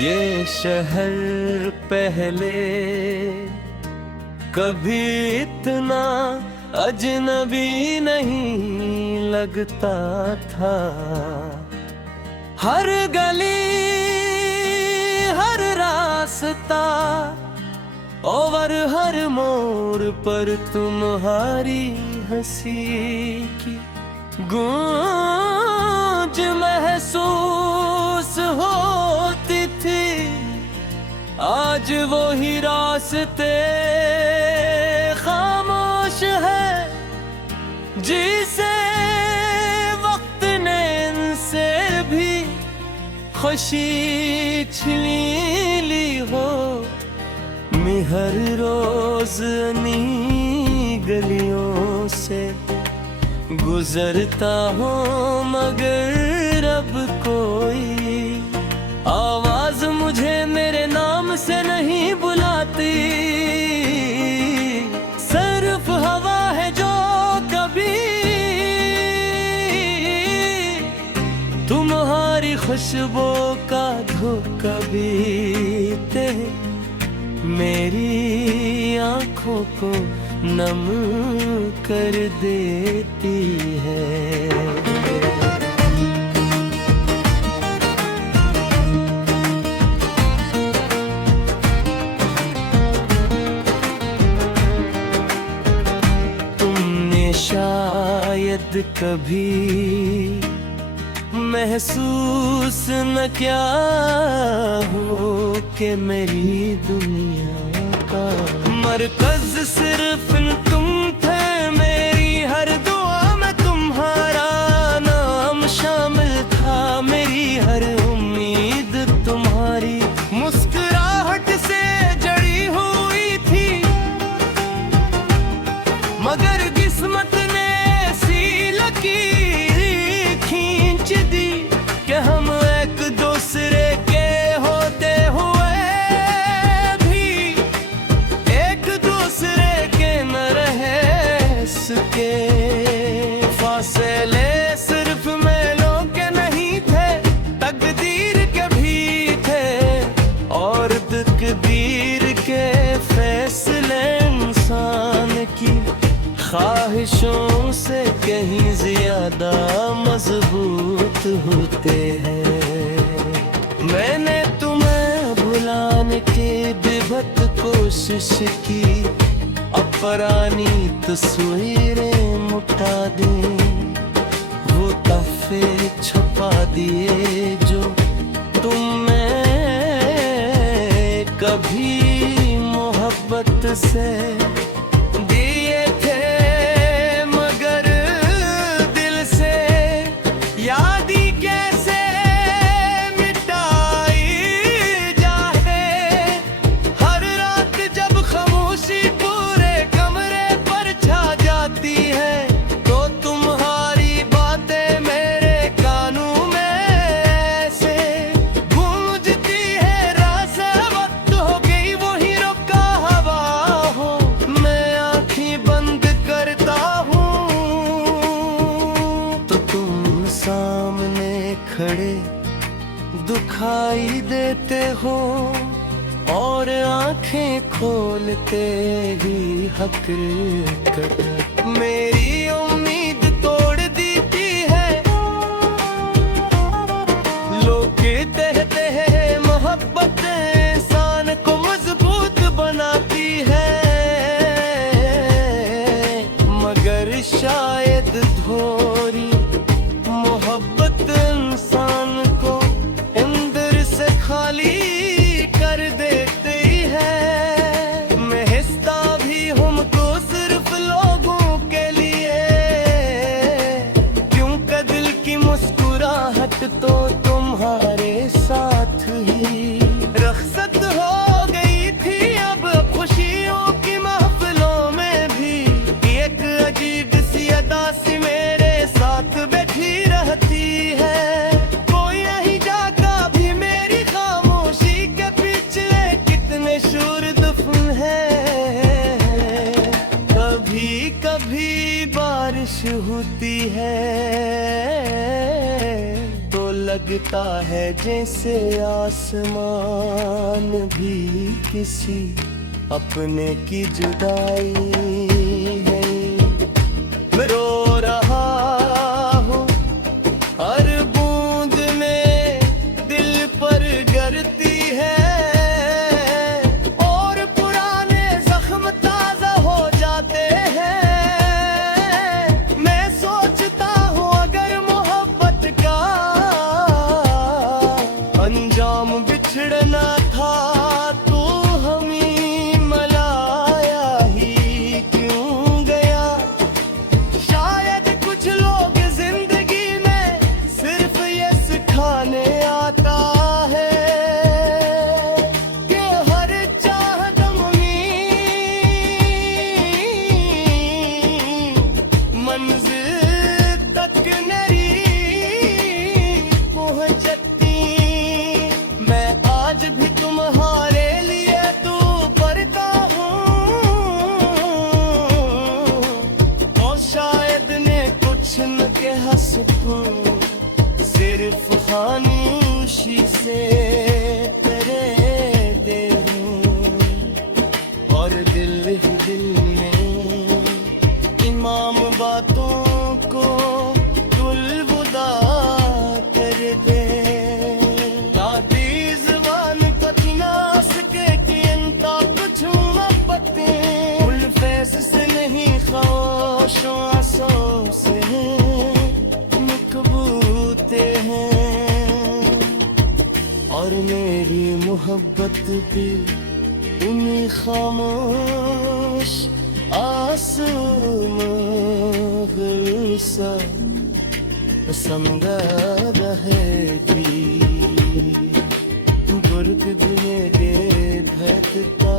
ये शहर पहले कभी इतना अजनबी नहीं लगता था। हर गली हर रास्ता और हर मोड़ पर तुम्हारी हंसी की गूंज महसूस होती थी। आज वो ही रास्ते खामोश है जिसे वक्त ने इनसे भी खुशी छीन ली हो। मैं हर रोज इन्हीं गलियों से गुजरता हूँ, मगर अब कोई आवाज मुझे मेरे नाम से नहीं बुलाती। सिर्फ हवा है जो कभी तुम्हारी खुशबू का धोखा बीते मेरी आंखों को नम कर देती है। तुमने शायद कभी महसूस न किया हो कि मेरी दुनिया का मरकज सिर्फ तुम थे। मेरी हर दुआ में तुम्हारा नाम शामिल था। मेरी हर उम्मीद तुम्हारी मुस्कुराहट से जड़ी हुई थी, मगर किस्मत ने ऐसी लकीर खींच दी कि हम एक दूसरे के होते हुए भी एक दूसरे के न रह सके। फासले सिर्फ मेलों के नहीं थे, तकदीर के भी थे, और तकदीर के फैसले इंसान की ख्वाहिशों से कहीं ज्यादा मजबूत होते हैं। मैंने तुम्हें भुलाने की बेबस कोशिश की, अब पुरानी तस्वीरें मुटा दी, वो तहफे छुपा दिए जो तुमने कभी मोहब्बत से दिए थे, मगर दिल से याद ही कैसे मिटाई जाए। हर रात जब खामोशी पूरे कमरे पर छा जाती है, तो तुम्हारी बातें मेरे कानों में ऐसे गूंजती है। रास वक्त हो गई वही रुका हवा हो, मैं आँखें बंद करता हूँ तो तुम सामने खड़े दिखाई देते हो, और आँखें खोलते ही हकीकत मेरी उम्मीद तोड़ देती है। लोग कहते हैं मोहब्बत इंसान को मजबूत बनाती है, मगर शायद थोड़ी मोहब्बत इंसान को अंदर से खाली कर देती है। मैं हिस्सा भी हमको सिर्फ लोगों के लिए, क्योंकि दिल की मुस्कुराहट तो तुम्हारे साथ ही रखसत हो गई थी। अब खुशियों की महफिलों में भी एक अजीब सी अदा सी मेरे साथ बैठी रहती है। कोई नहीं जागा भी मेरी खामोशी के पीछे कितने शूर दफन है। कभी कभी बारिश होती है तो लगता है जैसे आसमान भी किसी अपने की जुदाई है। मैं रो रहा हूँ हर बूंद में दिल पर गिरती है, और पुराने जख्म ताजा हो जाते हैं। मैं सोचता हूँ अगर मोहब्बत का अंजाम बिछड़ना था तो हमें मलाया ही क्यों गया। शायद कुछ लोग जिंदगी में सिर्फ ये सिखाने आता है कि हर चाहत मंजिल तक नहीं पहुंचती। मैं आज भी तुम्हारे लिए तू पढ़ता हूँ, और शायद ने कुछ न कह सकूं, सिर्फ खामोशी से तेरे दे दूं। और दिल ही दिल में इमाम बातों को गुलबुदा कर दे। तादी ज़बान कतनास के कियंता कुछ मोहब्बतें उल्फैज़ से नहीं ख्वाहिशों आसों से मकबूते हैं। और मेरी मोहब्बत भी उन्हीं खामोश आसमां सा पसंद रहेगी। गुर्द मेरे भटका